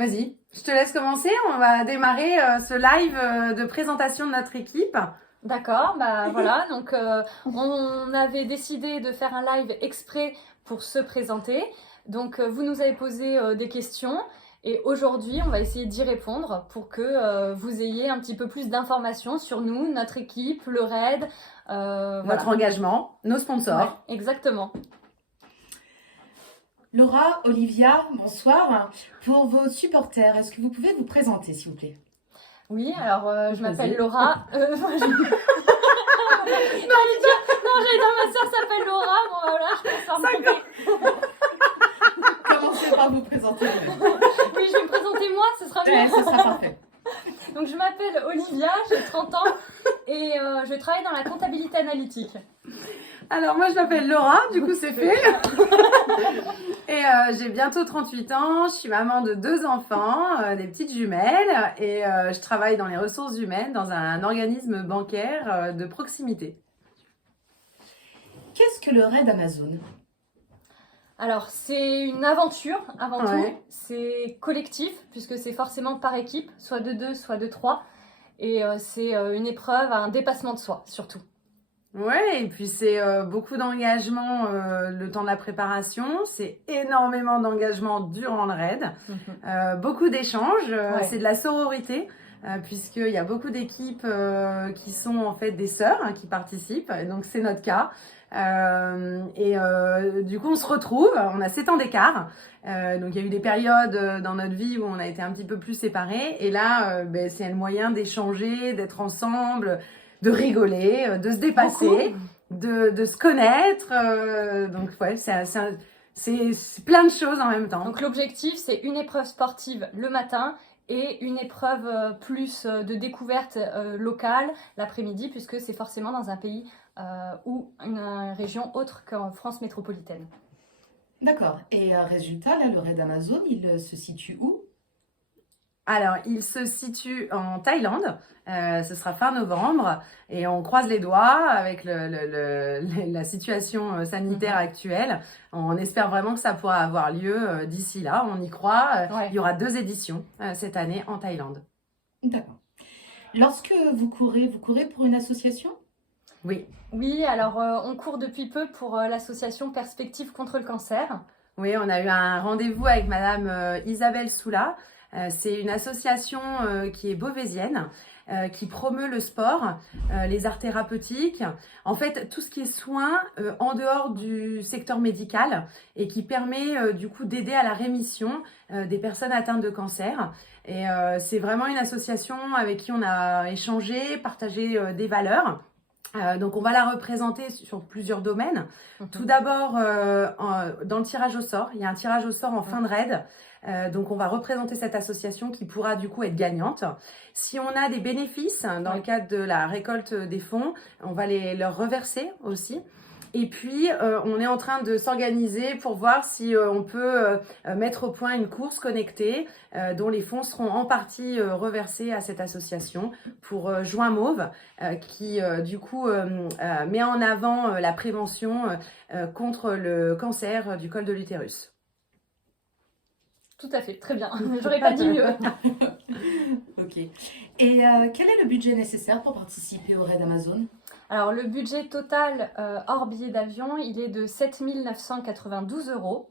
Vas-y, je te laisse commencer. On va démarrer ce live de présentation de notre équipe. D'accord, bah voilà, donc on avait décidé de faire un live exprès pour se présenter. Donc vous nous avez posé des questions et aujourd'hui on va essayer d'y répondre pour que vous ayez un petit peu plus d'informations sur nous, notre équipe, le RAID, Notre engagement, nos sponsors. Ouais, exactement. Laura, Olivia, bonsoir. Pour vos supporters, est-ce que vous pouvez vous présenter, s'il vous plaît? Oui, alors je m'appelle Vas-y. Laura. J'allais dire ma soeur s'appelle Laura, bon voilà, je pense Commencez par vous présenter. Oui, je vais me présenter moi, ce sera Ouais, mieux. ce sera parfait. Donc je m'appelle Olivia, j'ai 30 ans et je travaille dans la comptabilité analytique. Alors moi je m'appelle Laura, du coup c'est fait. Et j'ai bientôt 38 ans, je suis maman de 2 enfants, des petites jumelles, et je travaille dans les ressources humaines dans un organisme bancaire de proximité. Qu'est-ce que le raid Amazon? Alors c'est une aventure avant Ouais. tout, c'est collectif puisque c'est forcément par équipe, soit de 2, soit de 3. Et c'est une épreuve, un dépassement de soi surtout. Ouais, et puis c'est beaucoup d'engagement le temps de la préparation, c'est énormément d'engagement durant le raid, beaucoup d'échanges, Ouais. c'est de la sororité, puisqu'il y a beaucoup d'équipes qui sont en fait des sœurs hein, qui participent, et donc c'est notre cas. Du coup on se retrouve, on a 7 ans d'écart, donc il y a eu des périodes dans notre vie où on a été un petit peu plus séparés, et là c'est le moyen d'échanger, d'être ensemble, de rigoler, de se dépasser, de se connaître. Donc ouais, c'est plein de choses en même temps. Donc l'objectif c'est une épreuve sportive le matin et une épreuve plus de découverte locale l'après-midi puisque c'est forcément dans un pays ou une région autre qu'en France métropolitaine. D'accord. Et résultat, là, le raid Amazon, il se situe où? Alors, il se situe en Thaïlande. Ce sera fin novembre et on croise les doigts avec la situation sanitaire actuelle. On espère vraiment que ça pourra avoir lieu d'ici là. On y croit. Ouais. Il y aura 2 éditions cette année en Thaïlande. D'accord. Lorsque vous courez pour une association? Oui. Oui, alors on court depuis peu pour l'association Perspective contre le cancer. Oui, on a eu un rendez-vous avec Madame Isabelle Soula. C'est une association qui est beauvaisienne, qui promeut le sport, les arts thérapeutiques, en fait tout ce qui est soins en dehors du secteur médical et qui permet du coup d'aider à la rémission des personnes atteintes de cancer. Et c'est vraiment une association avec qui on a échangé, partagé des valeurs. Donc on va la représenter sur plusieurs domaines. Tout d'abord, dans le tirage au sort, il y a un tirage au sort en fin de raid. Donc on va représenter cette association qui pourra du coup être gagnante. Si on a des bénéfices dans le cadre de la récolte des fonds, on va leur reverser aussi. Et puis, on est en train de s'organiser pour voir si on peut mettre au point une course connectée dont les fonds seront en partie reversés à cette association pour Juin Mauve qui, du coup, met en avant la prévention contre le cancer du col de l'utérus. Tout à fait, très bien. J'aurais pas dit mieux. Ok. Et quel est le budget nécessaire pour participer au raid Amazon? Alors le budget total hors billet d'avion, il est de 7 992 €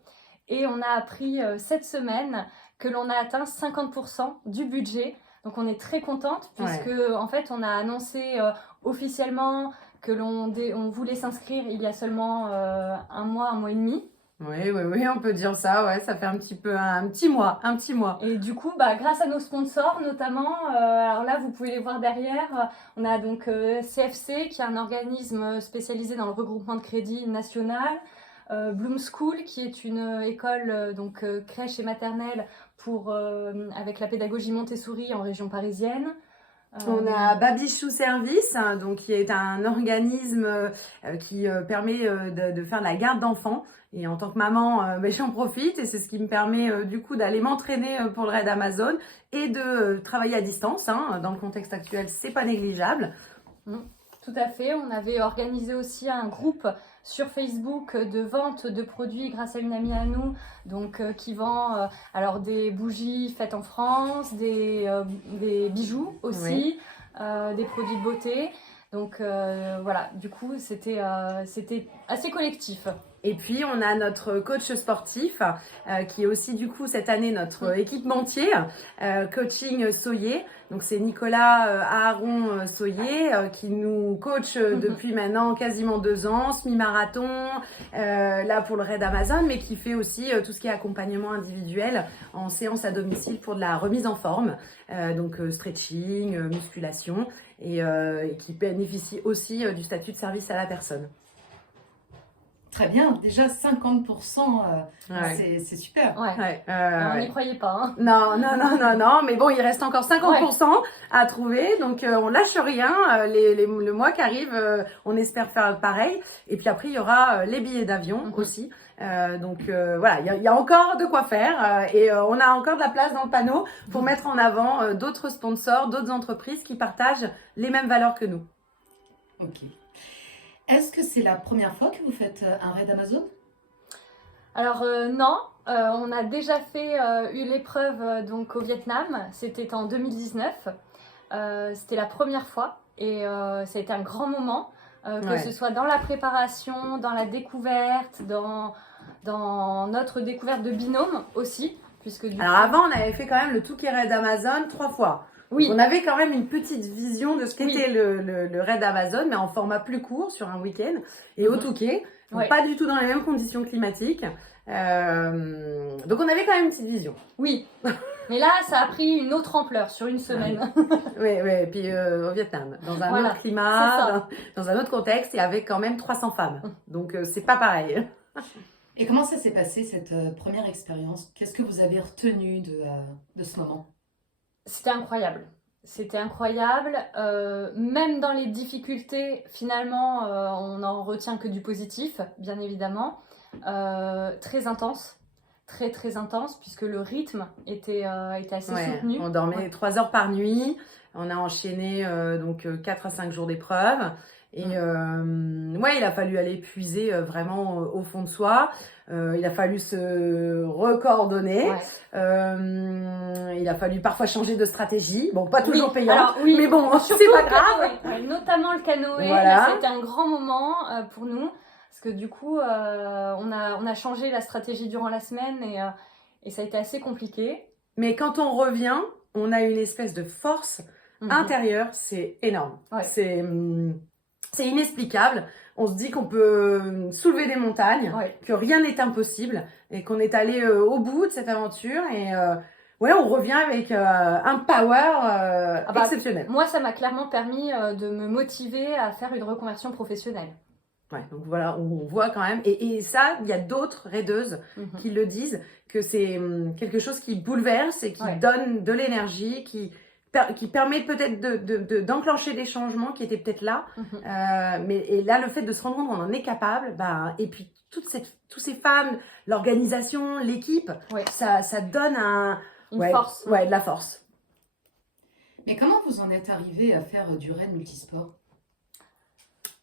et on a appris cette semaine que l'on a atteint 50% du budget. Donc on est très contente puisque en fait on a annoncé officiellement que on voulait s'inscrire il y a seulement un mois et demi. Oui, on peut dire ça, ouais, ça fait un petit mois. Et du coup, grâce à nos sponsors notamment, alors là vous pouvez les voir derrière, on a donc CFC qui est un organisme spécialisé dans le regroupement de crédit national, Bloom School qui est une école crèche et maternelle avec la pédagogie Montessori en région parisienne. On a Babichou Service, donc qui est un organisme qui permet de faire de la garde d'enfants. Et en tant que maman, j'en profite et c'est ce qui me permet du coup d'aller m'entraîner pour le raid Amazon et de travailler à distance. Dans le contexte actuel, c'est pas négligeable. Tout à fait. On avait organisé aussi un groupe sur Facebook de vente de produits grâce à une amie à nous, donc qui vend alors des bougies faites en France, des bijoux aussi, des produits de beauté. Donc voilà, du coup c'était assez collectif. Et puis, on a notre coach sportif qui est aussi, du coup, cette année, notre équipementier, coaching Soyer. Donc, c'est Nicolas Aaron Soyer qui nous coach depuis maintenant quasiment 2 ans, semi-marathon, là pour le raid Amazon, mais qui fait aussi tout ce qui est accompagnement individuel en séance à domicile pour de la remise en forme, donc stretching, musculation, et qui bénéficie aussi du statut de service à la personne. Très bien, déjà 50%, c'est super. Ouais. On n'y croyait pas. Hein. Non, mais bon, il reste encore 50% à trouver, donc on lâche rien. Le mois qui arrive, on espère faire pareil. Et puis après, il y aura les billets d'avion aussi. Donc voilà, il y a encore de quoi faire et on a encore de la place dans le panneau pour mettre en avant d'autres sponsors, d'autres entreprises qui partagent les mêmes valeurs que nous. Ok. Est-ce que c'est la première fois que vous faites un raid Amazon? Alors non, on a déjà fait l'épreuve donc au Vietnam, c'était en 2019. C'était la première fois et ça a été un grand moment, que ce soit dans la préparation, dans la découverte, dans notre découverte de binôme aussi. Alors avant, on avait fait quand même le Touquet Raid Amazon 3 fois. Oui. Donc on avait quand même une petite vision de ce qu'était le raid Amazon, mais en format plus court sur un week-end. Et au Touquet, pas du tout dans les mêmes conditions climatiques. Donc on avait quand même une petite vision. Oui, mais là, ça a pris une autre ampleur sur une semaine. Oui, et puis au Vietnam, dans un autre climat, dans un autre contexte et avec quand même 300 femmes. Donc c'est pas pareil. Et comment ça s'est passé cette première expérience? Qu'est-ce que vous avez retenu de ce moment? C'était incroyable. C'était incroyable. Même dans les difficultés, finalement, on n'en retient que du positif, bien évidemment. Très intense. Très, très intense, puisque le rythme était assez soutenu. On dormait 3 heures par nuit. On a enchaîné donc 4 à 5 jours d'épreuve. Et il a fallu aller puiser vraiment au fond de soi. Il a fallu se recoordonner. Il a fallu parfois changer de stratégie. Bon, pas toujours payant, mais bon, c'est pas grave. Notamment le canoë, c'était un grand moment pour nous. Parce que du coup, on a changé la stratégie durant la semaine et ça a été assez compliqué. Mais quand on revient, on a une espèce de force intérieure. C'est énorme. C'est inexplicable. On se dit qu'on peut soulever des montagnes, que rien n'est impossible et qu'on est allé au bout de cette aventure et on revient avec un power exceptionnel. Moi, ça m'a clairement permis de me motiver à faire une reconversion professionnelle. Donc voilà, on voit quand même. Et ça, il y a d'autres raideuses qui le disent, que c'est quelque chose qui bouleverse et qui donne de l'énergie, qui permet peut-être d'enclencher des changements qui étaient peut-être là. Et là, le fait de se rendre compte qu'on en est capable, et puis toutes ces femmes, l'organisation, l'équipe, ça donne une force. De la force. Mais comment vous en êtes arrivé à faire du raid multisport?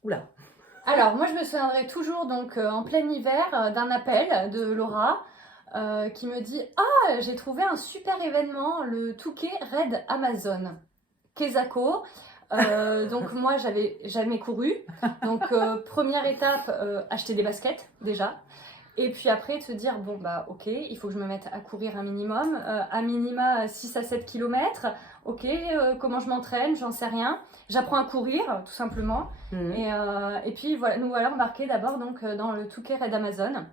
Oula. Alors, moi, je me souviendrai toujours, donc, en plein hiver, d'un appel de Laura qui me dit « Ah, j'ai trouvé un super événement, le Touquet Raid Amazon. Kesako. » Donc, moi, j'avais jamais couru. Donc, première étape, acheter des baskets, déjà. Et puis après, te dire, bon, ok, il faut que je me mette à courir un minimum, à minima 6 à 7 km. Ok, comment je m'entraîne, j'en sais rien. J'apprends à courir, tout simplement. Et puis, nous voilà embarqués d'abord donc, dans le Touquet Raid Amazon.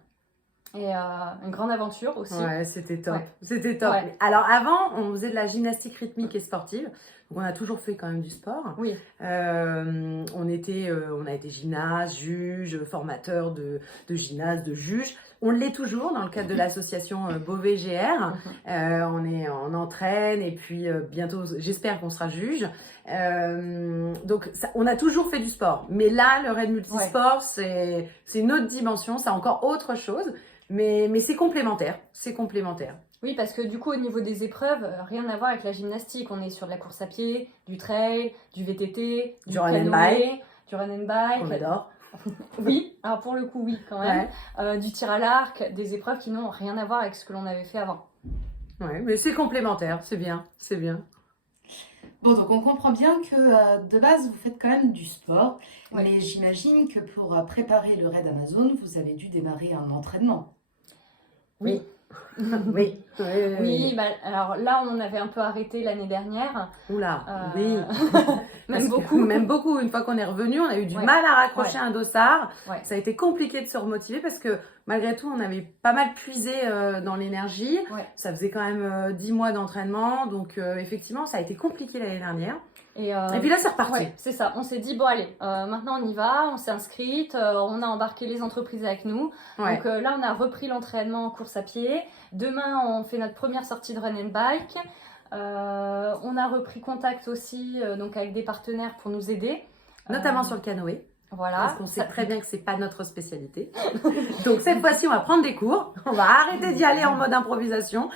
Et une grande aventure aussi. Ouais, c'était top. C'était top. Ouais. Alors avant, on faisait de la gymnastique rythmique et sportive. Donc on a toujours fait quand même du sport. Oui. On a été gymnaste, juge, formateur de gymnaste, de juge. On l'est toujours dans le cadre de l'association Beauvais GR. On entraîne et puis bientôt, j'espère qu'on sera juge. Donc on a toujours fait du sport. Mais là, le raid multisport, c'est une autre dimension. C'est encore autre chose. Mais c'est complémentaire, Oui, parce que du coup, au niveau des épreuves, rien à voir avec la gymnastique. On est sur de la course à pied, du trail, du VTT, du canoë, du run and bike. On adore. Oui, alors pour le coup, oui, quand même. Ouais. Du tir à l'arc, des épreuves qui n'ont rien à voir avec ce que l'on avait fait avant. Ouais, mais c'est complémentaire, c'est bien, c'est bien. Bon, donc on comprend bien que de base, vous faites quand même du sport, Ouais. mais j'imagine que pour préparer le raid Amazon, vous avez dû démarrer un entraînement. Oui. Oui. Oui, bah, alors là, on avait un peu arrêté l'année dernière. Oula, Euh, oui. Même Parce que- beaucoup. Même beaucoup. Une fois qu'on est revenu, on a eu du Ouais. mal à raccrocher Ouais. un dossard. Ouais. Ça a été compliqué de se remotiver parce que malgré tout, on avait pas mal puisé dans l'énergie. Ouais. Ça faisait quand même 10 mois d'entraînement. Donc effectivement, ça a été compliqué l'année dernière. Et puis là, c'est reparti. ouais, c'est ça. On s'est dit, bon allez, maintenant on y va, on s'est inscrite, on a embarqué les entreprises avec nous. Ouais. Donc là, on a repris l'entraînement en course à pied. Demain, on fait notre première sortie de run and bike. On a repris contact aussi donc avec des partenaires pour nous aider. Notamment sur le canoë. Voilà. Parce qu'on sait Ça- très bien que c'est pas notre spécialité. Donc cette fois-ci, on va prendre des cours. On va arrêter d'y aller en mode improvisation.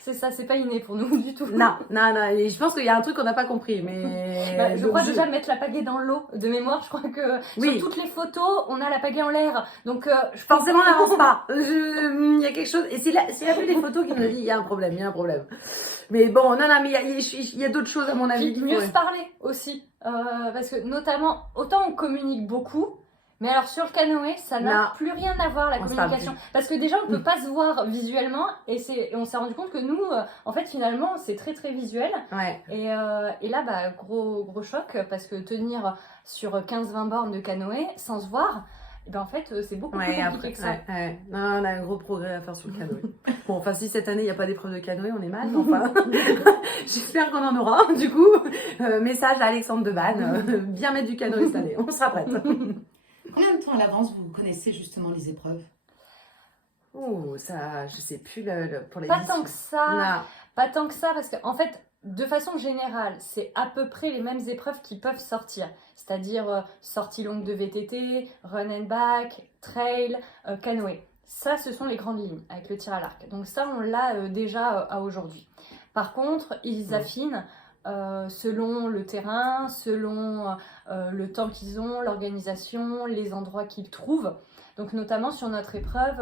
C'est ça, c'est pas inné pour nous du tout. Non. Et je pense qu'il y a un truc qu'on n'a pas compris. Mais Bah, je donc, crois déjà mettre la pagaie dans l'eau de mémoire. Je crois que Oui. sur toutes les photos, on a la pagaie en l'air. Donc Forcément, on n'avance pas. Il y a quelque chose. Et s'il a vu des photos qui nous dit il y a un problème, il y a un problème. Mais bon, non, mais il y a d'autres choses à mon avis. Puis mieux se parler aussi. Parce que notamment, autant on communique beaucoup, mais alors sur le canoë, ça Non. n'a plus rien à voir la On se parle communication. Parce que déjà, on ne peut pas se voir visuellement et on s'est rendu compte que nous, en fait, finalement, c'est très très visuel. Ouais. Et là, bah, gros choc, parce que tenir sur 15-20 bornes de canoë sans se voir, eh ben, en fait, c'est beaucoup plus compliqué que ça. Ouais. Non, on a un gros progrès à faire sur le canoë. Bon, enfin, si cette année, il n'y a pas d'épreuve de canoë, on est mal, mais enfin. J'espère qu'on en aura, du coup. Message à Alexandre Debanne, bien mettre du canoë cette année, on sera prête. Combien de temps à l'avance vous connaissez justement les épreuves? Oh, ça, je sais plus pour les Pas tant que ça. Non. Pas tant que ça, parce qu'en fait, de façon générale, c'est à peu près les mêmes épreuves qui peuvent sortir. C'est-à-dire sortie longue de VTT, run and bike, trail, canoë. Ça, ce sont les grandes lignes avec le tir à l'arc. Donc ça, on l'a déjà à aujourd'hui. Par contre, ils affinent selon le terrain, selon le temps qu'ils ont, l'organisation, les endroits qu'ils trouvent. Donc notamment sur notre épreuve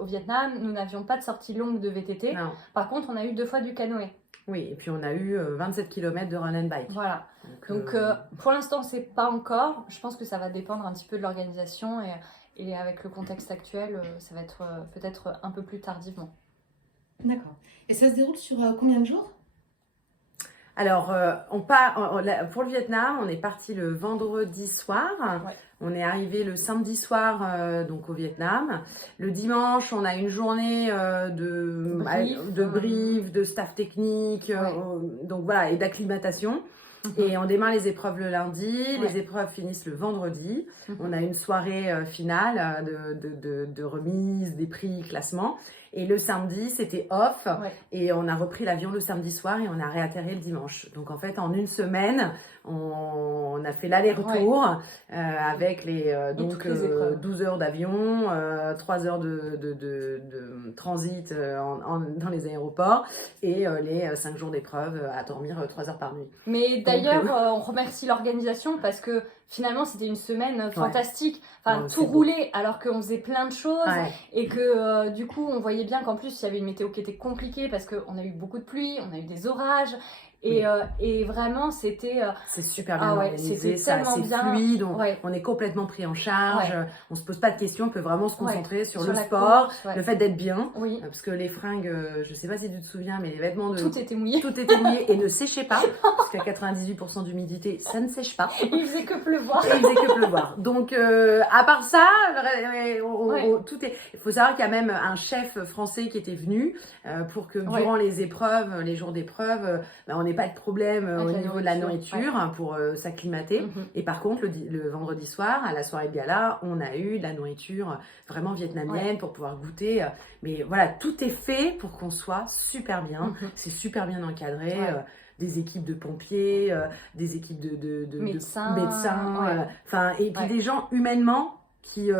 au Vietnam, nous n'avions pas de sortie longue de VTT. Non. Par contre, on a eu 2 fois du canoë. Oui, et puis on a eu 27 km de run and bike. Voilà. Donc pour l'instant, c'est pas encore. Je pense que ça va dépendre un petit peu de l'organisation et avec le contexte actuel, ça va être peut-être un peu plus tardivement. D'accord. Et ça se déroule sur combien de jours? Alors, pour le Vietnam, on est parti le vendredi soir. Ouais. On est arrivé le samedi soir donc au Vietnam. Le dimanche, on a une journée de brief, de staff technique, donc voilà, et d'acclimatation. Et on démarre les épreuves le lundi, les épreuves finissent le vendredi. On a une soirée finale de remise des prix, classement. Et le samedi, c'était off. Et on a repris l'avion le samedi soir et on a réatterri le dimanche. Donc en fait, en une semaine, on a fait l'aller-retour avec les 12 heures d'avion, 3 heures de transit dans les aéroports et les 5 jours d'épreuve à dormir 3 heures par nuit. Mais d'ailleurs, on remercie l'organisation parce que finalement, c'était une semaine fantastique. Enfin, tout roulait alors qu'on faisait plein de choses et que du coup, on voyait bien qu'en plus, il y avait une météo qui était compliquée parce qu'on a eu beaucoup de pluie, on a eu des orages. Et vraiment, c'était... c'est super bien organisé, c'est bien. fluide, on est complètement pris en charge, on se pose pas de questions, on peut vraiment se concentrer sur le sport, le fait d'être bien, parce que les fringues, je sais pas si tu te souviens, mais les vêtements tout était mouillé. Tout était mouillé et ne séchait pas, parce qu'à 98% d'humidité, ça ne sèche pas. Il faisait que pleuvoir. Il faisait que pleuvoir. Donc, à part ça, tout est... Il faut savoir qu'il y a même un chef français qui était venu pour que durant les épreuves, les jours d'épreuve, on n'ait pas de problème au niveau de la nourriture pour s'acclimater. Et par contre, le vendredi soir, à la soirée de gala, on a eu de la nourriture vraiment vietnamienne pour pouvoir goûter. Mais voilà, tout est fait pour qu'on soit super bien. C'est super bien encadré. Des équipes de pompiers, des équipes de médecins, et puis des gens humainement qui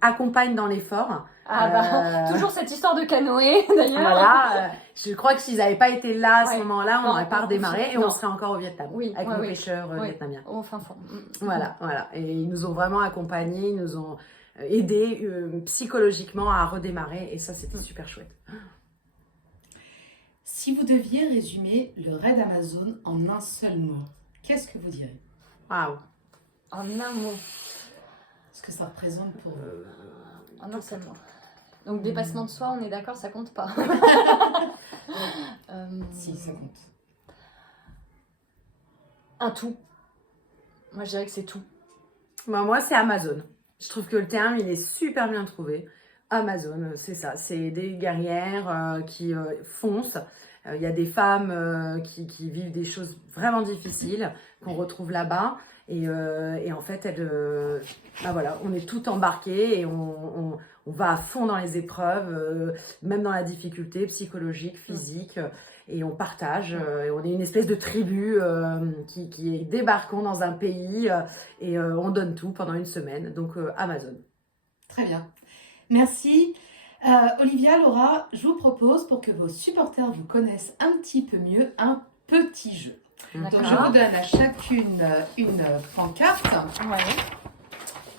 accompagnent dans l'effort. Ah bah, toujours cette histoire de canoë d'ailleurs. Voilà, je crois que s'ils n'avaient pas été là à ce Ouais. moment-là, on Non, n'aurait pas redémarré et non. on serait encore au Vietnam Oui, avec ouais, nos oui. pêcheurs Ouais. vietnamiens. Au fin fond. Voilà, voilà. Et ils nous ont vraiment accompagnés, ils nous ont aidés psychologiquement à redémarrer et ça, c'était super chouette. Si vous deviez résumer le raid Amazon en un seul mot, qu'est-ce que vous direz? Waouh. En un mot. Ce que ça représente pour vous? En un seul mot. Donc dépassement de soi, on est d'accord, ça compte pas. Si, ça compte. Un tout. Moi, je dirais que c'est tout. Bah, moi, c'est Amazon. Je trouve que le terme, il est super bien trouvé. Amazon, c'est ça. C'est des guerrières qui foncent. Il y a des femmes qui vivent des choses vraiment difficiles qu'on retrouve là-bas. Et en fait, bah voilà, on est tout embarqués et on va à fond dans les épreuves, même dans la difficulté psychologique, physique. Et on partage, et on est une espèce de tribu qui est débarquons dans un pays et on donne tout pendant une semaine. Donc Amazon. Très bien. Merci. Olivia, Laura, je vous propose, pour que vos supporters vous connaissent un petit peu mieux, un petit jeu. Donc, je vous donne à chacune une pancarte Ouais.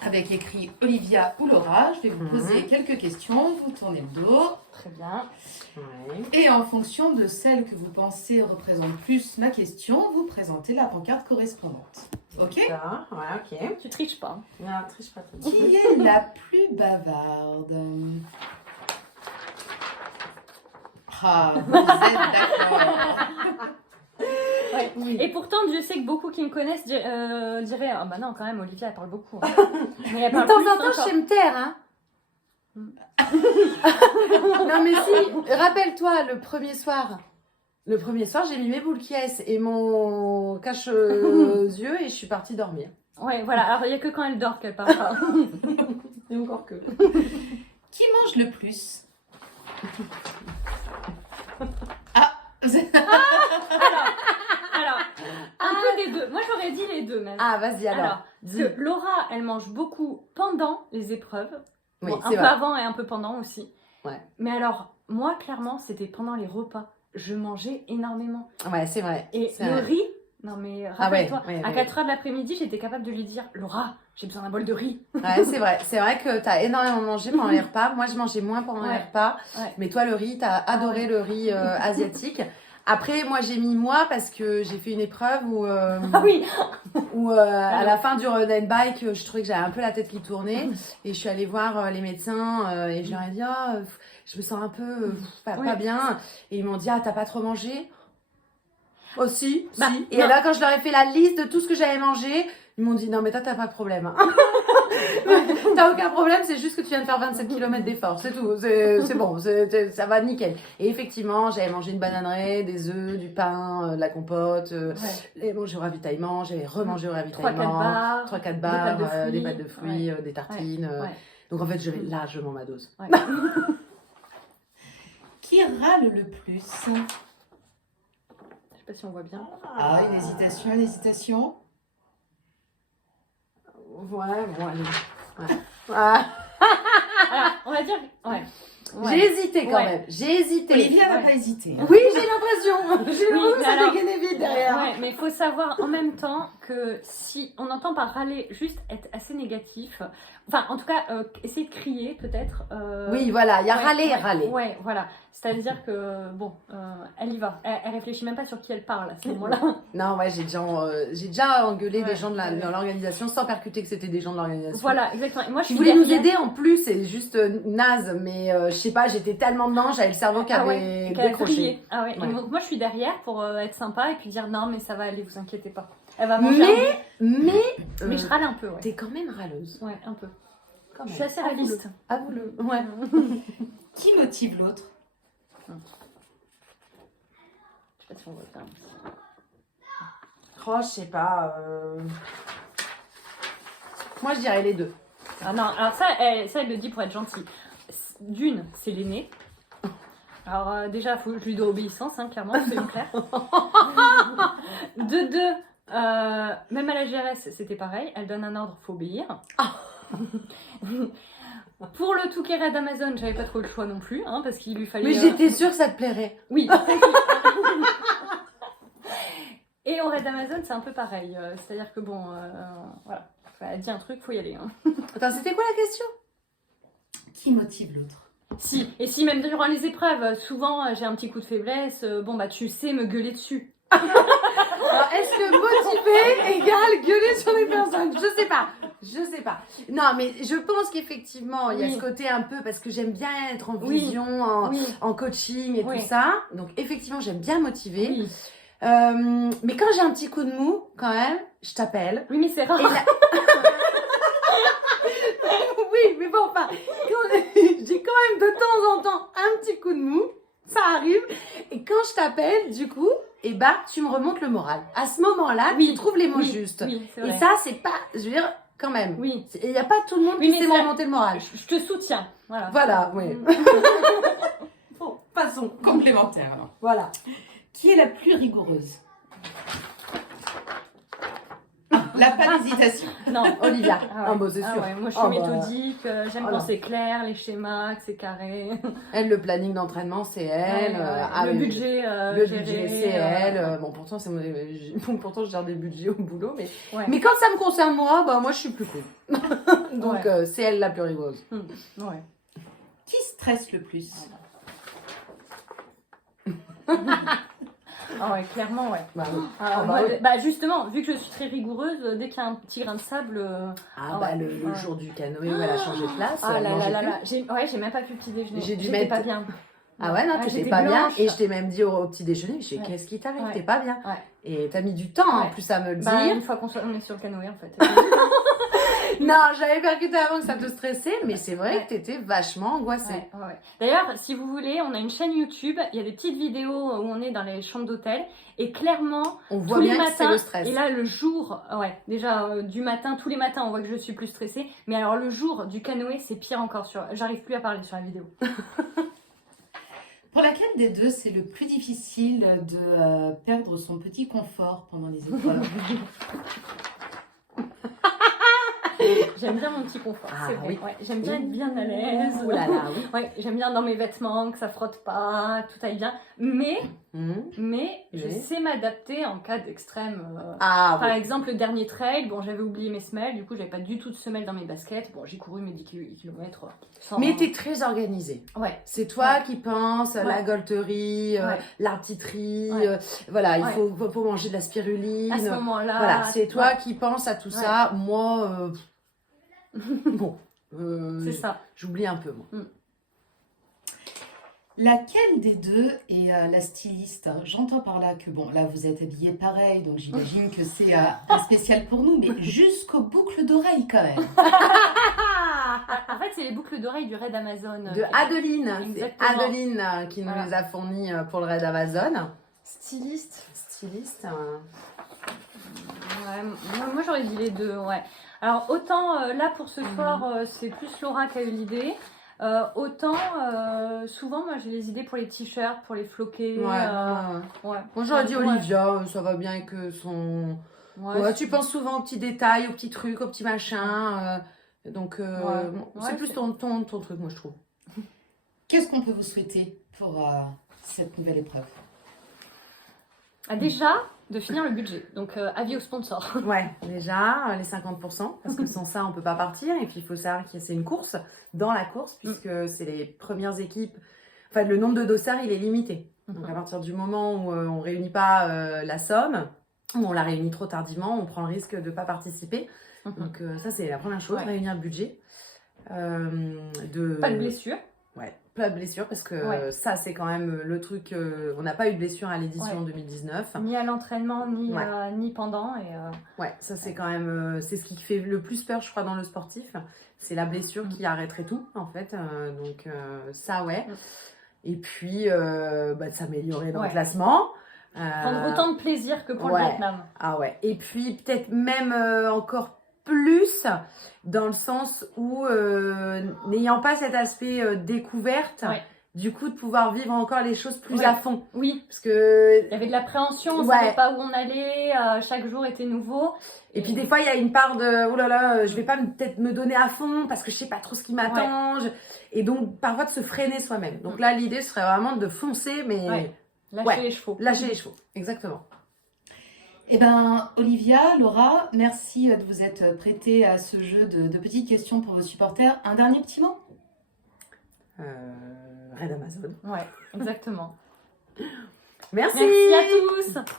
avec écrit Olivia ou Laura. Je vais vous poser quelques questions. Vous tournez le dos. Très bien. Ouais. Et en fonction de celle que vous pensez représente plus ma question, vous présentez la pancarte correspondante. Ok? Ça, ouais, ok. Tu triches pas. Non, triche pas trop. Qui est la plus bavarde? Ah, vous êtes d'accord. Ouais. Oui. Et pourtant, Dieu sait que beaucoup qui me connaissent diraient ah bah non, quand même, Olivia, elle parle beaucoup. Hein. Mais elle De parle temps plus en temps, encore. je sais me taire, hein. Non, mais si, rappelle-toi, le premier soir, j'ai mis mes boules qui est et mon cache-yeux et je suis partie dormir. Ouais, voilà. Alors, il n'y a que quand elle dort qu'elle parle pas. Et encore que. Qui mange le plus? Ah, Alors, un peu des deux. Moi, j'aurais dit les deux même. Ah, vas-y alors. Alors, dis. que Laura, elle mange beaucoup pendant les épreuves. Oui, Bon, un c'est peu vrai. avant et un peu pendant aussi. Ouais. Mais alors, moi, clairement, c'était pendant les repas. Je mangeais énormément. Ouais, c'est vrai. Et C'est le vrai. riz, non mais Ah ouais, rappelle-toi, ouais, à ouais. 4h de l'après-midi, j'étais capable de lui dire Laura, j'ai besoin d'un bol de riz. Ouais, c'est vrai. C'est vrai que t'as énormément mangé pendant les repas. Moi, je mangeais moins pendant les Ouais. repas. Ouais. Mais toi, le riz, t'as adoré ouais. le riz asiatique. Après, moi, j'ai mis moi parce que j'ai fait une épreuve où, Ah oui, à la fin du run and bike, je trouvais que j'avais un peu la tête qui tournait. Et je suis allée voir les médecins et je leur ai dit, ah, je me sens un peu pas Ouais. bien. Et ils m'ont dit, ah, t'as pas trop mangé? Oh, si, Bah, si. Et non. là, quand je leur ai fait la liste de tout ce que j'avais mangé, ils m'ont dit, non, mais toi, t'as pas de problème. Hein. T'as aucun problème, c'est juste que tu viens de faire 27 km d'effort, c'est tout. C'est bon, ça va nickel. Et effectivement, j'avais mangé une bananerée, des œufs, du pain, de la compote, ouais. et mangé au ravitaillement, j'avais remangé au 3-4 ravitaillement. barres. 3-4 des barres, pâtes de fruits. des pâtes de fruits, des tartines. Ouais. Donc en fait, j'avais largement ma dose. Ouais. qui râle le plus? Je sais pas si on voit bien. Ah, une hésitation, une hésitation. Ouais, bon, allez. Ouais. Ah, Alors, on va dire. Ouais. J'ai hésité quand Ouais. même, j'ai hésité. Olivia n'a Ouais. pas hésité. Oui, j'ai l'impression. J'ai Oui, l'impression que mais ça alors- dégainait vite derrière. Ouais, mais il faut savoir en même temps que si on entend par râler juste être assez négatif, enfin en tout cas essayer de crier peut-être. Oui, voilà, il y a ouais, râler et ouais, râler. Ouais, voilà. C'est-à-dire que bon, elle y va. Elle réfléchit même pas sur qui elle parle à ce moment-là. Non, ouais, j'ai déjà engueulé Ouais, des gens de ouais. l'organisation sans percuter que c'était des gens de l'organisation. Voilà, exactement. Et moi je Qui suis voulaient nous derrière. aider en plus, c'est juste naze, mais je sais pas, j'étais tellement dedans, j'avais le cerveau qui Ah avait ouais, qu'elle a décroché. crié. Ah ouais. Ouais. Et donc moi je suis derrière pour être sympa et puis dire non mais ça va aller, vous inquiétez pas. Elle va manger. un Mais, bout. Mais je râle un peu, ouais. t'es quand même râleuse. Ouais, un peu. Quand Je même. suis assez réaliste. Avoue-le. Ouais. Qui motive l'autre? Je sais pas si on voit bien. Oh, je sais pas. Moi, je dirais les deux. Ah non, alors ça, elle le dit pour être gentille. D'une, c'est l'aîné. Alors déjà, faut que je lui dois obéissance, hein, clairement, c'est clair. De deux, même à la GRS, c'était pareil. Elle donne un ordre, faut obéir. Pour le Touquet Raid Amazon, j'avais pas trop le choix non plus, hein, parce qu'il lui fallait... Mais j'étais sûre que ça te plairait. Oui. Et au Raid Amazon, c'est un peu pareil. C'est-à-dire que bon, voilà, elle dit un truc, faut y aller. Hein. Attends, c'était quoi la question? Qui motive l'autre? Si, et si même durant les épreuves, souvent j'ai un petit coup de faiblesse, bon bah tu sais me gueuler dessus. Alors, est-ce que motiver égale gueuler sur les personnes? Je sais pas. Je sais pas. Non, mais je pense qu'effectivement, il y a Oui. ce côté un peu, parce que j'aime bien être en Oui. vision, en coaching et Oui. tout ça. Donc, effectivement, j'aime bien motiver. Oui, Mais quand j'ai un petit coup de mou, quand même, je t'appelle. oui mais c'est rare. Et là- Oui, mais bon, enfin, j'ai quand même de temps en temps un petit coup de mou. Ça arrive. Et quand je t'appelle, du coup, eh ben, tu me remontes le moral. À ce moment-là, Oui. tu trouves les mots Oui. justes. Oui, c'est Et vrai. ça, c'est pas, je veux dire, quand même. Oui. Il n'y a pas tout le monde Oui, qui mais sait me c'est- remonter le moral. Je te soutiens. Voilà. Voilà, oui. Mm. Bon, passons. Complémentaire alors. Voilà. Qui est la plus rigoureuse? Ah, là, pas d'hésitation. Non, Olivia. Ah Ah, bah, c'est sûr. ouais, moi je suis Ah, bah. méthodique, j'aime Ah, quand non. c'est clair, les schémas, que c'est carré. Elle, le planning d'entraînement, c'est elle. Ouais, ouais. Ah, le oui, budget, le géré, budget, c'est elle. Bon, pourtant, pourtant, je gère des budgets au boulot. Ouais. Mais quand ça me concerne moi, bah, moi, je suis plus cool. Donc, Ouais. c'est elle la plus rigoureuse. Ouais. Qui stresse le plus? Ah ouais, clairement, ouais. Bah, oui. Ah, Ah, moi, bah, oui. bah, justement, vu que je suis très rigoureuse, dès qu'il y a un petit grain de sable. Ah, Ah bah, ouais. le Ouais. jour du canoë où elle a changé de place. Ah là non, là j'ai là plus. là, j'ai même pas pu le petit déjeuner. J'ai dû J'étais mettre- pas bien. Ah ouais, non, t'étais j'étais pas blanche. bien. Et je t'ai même dit au petit déjeuner, je Ouais. qu'est-ce qui t'arrive? Ouais. T'es pas bien. Ouais. Et t'as mis du temps en Ouais. plus à me le Bah, dire. une fois on est sur le canoë en fait. Non, j'avais percuté avant que ça te stressait, mais c'est vrai Ouais. que t'étais vachement angoissée. Ouais, ouais, ouais. D'ailleurs, si vous voulez, on a une chaîne YouTube, il y a des petites vidéos où on est dans les chambres d'hôtel et clairement, On tous voit les bien que c'est matins, le stress. et là le jour, ouais, déjà du matin, tous les matins on voit que je suis plus stressée, mais alors le jour du canoë c'est pire encore, j'arrive plus à parler sur la vidéo. Pour laquelle des deux, c'est le plus difficile de perdre son petit confort pendant les épreuves? J'aime bien mon petit confort, Ah, c'est vrai. oui. Ouais, j'aime bien être bien à l'aise. Oh là là, oui. Ouais, j'aime bien dans mes vêtements, que ça frotte pas, que tout aille bien, mais je Oui. sais m'adapter en cas d'extrême. Ah Par oui. exemple, le dernier trail, bon, j'avais oublié mes semelles, du coup, j'avais pas du tout de semelles dans mes baskets. Bon, j'ai couru mes 10 km sans... Mais t'es très organisée. Ouais, C'est toi Ouais. qui penses à la Ouais. golterie, Ouais. l'artiterie, Ouais. voilà, il Ouais. faut manger de la spiruline. à ce moment-là... Voilà, c'est toi ouais, qui penses à tout Ouais. ça. Moi, bon, c'est ça. j'oublie un peu, moi. Laquelle des deux est la styliste? J'entends par là que, bon, là, vous êtes habillés pareil, donc j'imagine que c'est un spécial pour nous, mais jusqu'aux boucles d'oreilles quand même. En fait, c'est les boucles d'oreilles du raid Amazon. De Adeline, c'est Exactement. Adeline qui nous Voilà. les a fournis pour le raid Amazon. Styliste. Styliste. Ouais, moi j'aurais dit les deux, ouais. Alors autant là pour ce soir, c'est plus Laura qui a eu l'idée. Autant souvent moi j'ai les idées pour les t-shirts, pour les floqués. Ouais. Ouais. Moi j'aurais dit Ouais. Olivia, ça va bien avec son. Ouais, tu penses souvent aux petits détails, aux petits trucs, aux petits machins. Donc bon, c'est Ouais, plus c'est- ton truc, moi je trouve. Qu'est-ce qu'on peut vous souhaiter pour cette nouvelle épreuve? Ah, déjà de finir le budget. Donc avis aux sponsors. Ouais, déjà les 50%, parce que sans ça on peut pas partir. Et puis il faut savoir que c'est une course dans la course, puisque c'est les premières équipes. Enfin, le nombre de dossards il est limité. Donc à partir du moment où on réunit pas la somme, ou on la réunit trop tardivement, on prend le risque de pas participer. Donc ça c'est la première chose, Ouais. réunir le budget. Pas de blessure. Ouais, pas de blessure parce que Ouais. ça c'est quand même le truc. On n'a pas eu de blessure à l'édition 2019. Ni à l'entraînement, ni, Ouais. ni pendant. Et, Ouais, ça c'est quand même c'est ce qui fait le plus peur, je crois, dans le sportif. C'est la blessure qui arrêterait tout en fait. Donc ça ouais. Et puis de s'améliorer dans le Ouais. classement. prendre autant de plaisir que pour ouais. le Vietnam. Ah ouais. Et puis peut-être même encore plus dans le sens où n'ayant pas cet aspect découverte, Ouais. du coup de pouvoir vivre encore les choses plus Ouais. à fond. Oui, Parce que il y avait de l'appréhension, on Ouais. savait pas où on allait, chaque jour était nouveau. et puis des fois il y a une part de oh là là, je vais pas peut-être me donner à fond parce que je sais pas trop ce qui m'attend. Et donc parfois de se freiner soi-même. Donc là l'idée serait vraiment de foncer, mais Ouais. Lâcher les chevaux. lâcher les chevaux. Exactement. Eh ben, Olivia, Laura, merci de vous être prêtée à ce jeu de petites questions pour vos supporters. Un dernier petit mot? Red Amazon. Ouais, exactement. Merci. Merci à tous.